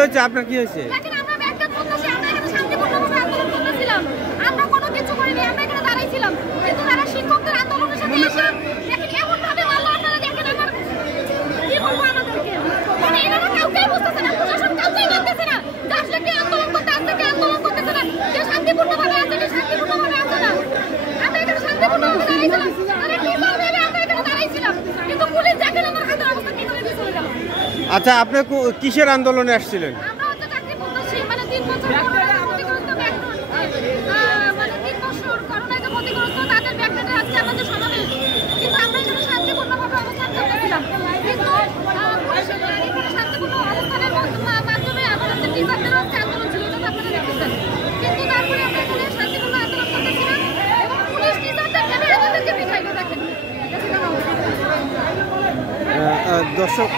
হয়েছে আপনার কি হয়েছে? দেখেন আমরা ব্যাংকে বলতেছি আমরা এখানে শান্তিপূর্ণভাবে আন্দোলন করতেছিলাম, আমরা কোনো কিছু করিনি, আমরা এখানে দাঁড়াইছিলাম, কিন্তু তারা শিক্ষকদের আন্দোলনের সাথে এসে দেখেন এমন ভাবে মারলো, আপনারা দেখেন আমার কি বলবো আমাদেরকে, মানে এনারা কাউকেই বুঝতেছে না, প্রশাসন কাউকেই মানতেছে না, আসলে কে আন্দোলন করতে আসছে কে আন্দোলন করতেছে না, যে শান্তিপূর্ণভাবে আছে কে শান্তিপূর্ণভাবে আছে না, আমরা এখানে শান্তিপূর্ণভাবে দাঁড়াইছিলাম, তারা কিভাবে আমরা এখানে দাঁড়াইছিলাম, কিন্তু পুলিশ দেখেন আমার হাতের অবস্থা কি করে দিয়ে চলে গেল। আচ্ছা আপনি কিসের আন্দোলনে আসছিলেন? আমরা হচ্ছে চাকরি করতেছি, মানে 3 বছর ক্ষতিগ্রস্ত মানে 3 বছর করোনায় যে ক্ষতিগ্রস্ত তাদের ব্যাকডেটে আজকে আমাদের সমাবেশ, কিন্তু আমরা এখানে শান্তিপূর্ণভাবে অবস্থান করতেছিলাম, কিন্তু এখানে শান্তিপূর্ণ অবস্থানের মাধ্যমে আমাদের যে টিচারদের হচ্ছে আন্দোলন ছিল এটা আপনারা দেখেছেন, কিন্তু তারপরে আমরা এখানে শান্তিপূর্ণ আন্দোলন করতেছিলাম এবং পুলিশ টিচারদের নেমে আমাদেরকে পিছাইলো। দেখেন দর্শক